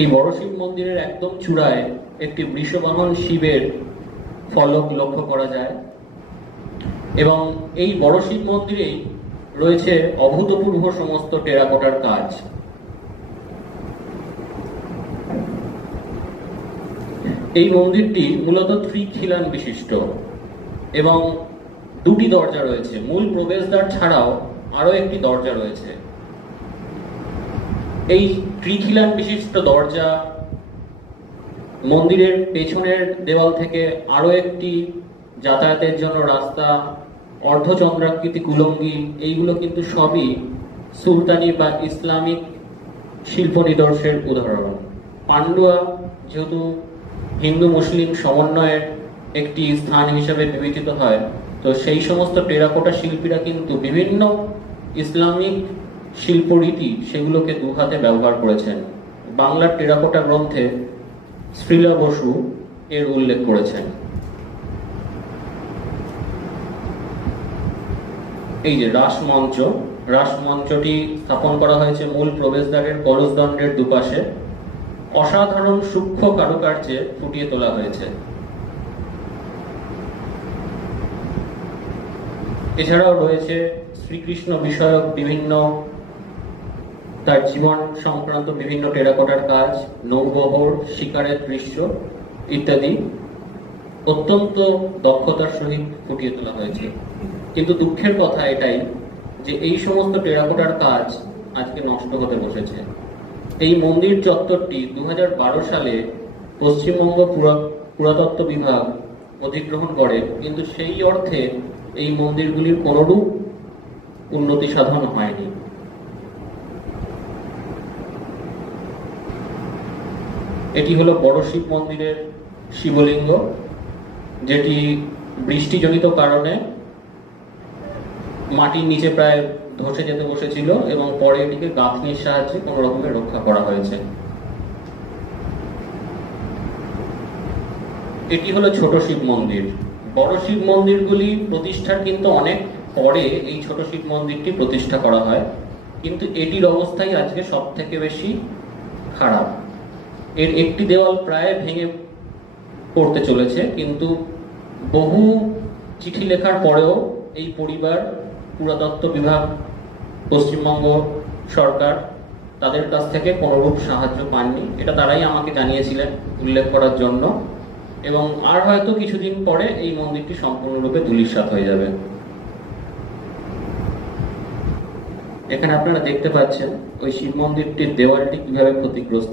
এই বড় শিব মন্দিরের একদম চূড়ায় একটি বৃষবাহন শিবের ফলক লক্ষ্য করা যায় এবং এই বড় শিব মন্দিরেই রয়েছে অভূতপূর্ব সমস্ত টেরাকোটার কাজ। এই মন্দিরটি মূলত ত্রিখিলান বিশিষ্ট এবং দুটি দরজা রয়েছে। মূল প্রবেশদ্বার ছাড়াও আরো একটি দরজা রয়েছে। এই ত্রিখিলান বিশিষ্ট দরজা, মন্দিরের পেছনের দেওয়াল থেকে আরো একটি যাতায়াতের জন্য রাস্তা, অর্ধচন্দ্রাকৃতি কুলঙ্গি, এইগুলো কিন্তু সবই সুলতানি বা ইসলামিক শিল্প নিদর্শের উদাহরণ। পান্ডুয়া যেহেতু হিন্দু মুসলিম সমন্বয়ের একটি স্থান হিসেবে বিবেচিত হয়, তো সেই সমস্ত টেরাকোটা শিল্পীরা কিন্তু বিভিন্ন ইসলামিক শিল্পরীতি সেগুলোকে দুহাতে ব্যবহার করেছেন। বাংলার টেরাকোটা গ্রন্থে শ্রীলা বসু এর উল্লেখ করেছেন। এই যে রাসমঞ্চটি স্থাপন করা হয়েছে মূল প্রবেশদ্বারের কলসদণ্ডের দুপাশে। অসাধারণ সূক্ষ্ম কারুকার্যে ফুটিয়ে তোলা হয়েছে। এছাড়াও রয়েছে শ্রীকৃষ্ণ বিষয়ক বিভিন্ন, তার জীবন সংক্রান্ত বিভিন্ন টেরাকোটার কাজ, নৌবহর, শিকারের দৃশ্য ইত্যাদি অত্যন্ত দক্ষতার সহিত ফুটিয়ে তোলা হয়েছে। কিন্তু দুঃখের কথা এটাই যে এই সমস্ত টেরাকোটার কাজ আজকে নষ্ট হতে বসেছে। এই মন্দির চত্বরটি 2012 সালে পশ্চিমবঙ্গ পুরাতত্ত্ব বিভাগ অধিগ্রহণ করে, কিন্তু সেই অর্থে এই মন্দিরগুলির কোনরূপ উন্নতি সাধন হয়নি। এটি হলো বড় শিব মন্দিরের শিবলিঙ্গ, যেটি বৃষ্টিজনিত কারণে মাটির নিচে প্রায় ধসে যেতে বসেছিল এবং পরে এটিকে গাঁথনির সাহায্যে কোন রকমে রক্ষা করা হয়েছে। এটি হলো ছোট শিব মন্দির। বড় শিব মন্দিরগুলি প্রতিষ্ঠার কিন্তু অনেক পরে এই ছোট শিব মন্দিরটি প্রতিষ্ঠা করা হয়, কিন্তু এটির অবস্থাই আজকে সব থেকে বেশি খারাপ। এর একটি দেওয়াল প্রায় ভেঙে পড়তে চলেছে, কিন্তু বহু চিঠি লেখার পরেও এই পরিবার, পুরাতত্ত্ব বিভাগ, পশ্চিমবঙ্গ সরকার তাদের কাছ থেকে কোনরূপ সাহায্য পাননি। এটা তারাই আমাকে জানিয়েছিলেন উল্লেখ করার জন্য, এবং আর হয়তো কিছুদিন পরে এই মন্দিরটি সম্পূর্ণরূপে ধূলিসাৎ হয়ে যাবে। এখানে আপনারা দেখতে পাচ্ছেন ওই শিব মন্দিরটির দেওয়ালটি কিভাবে ক্ষতিগ্রস্ত।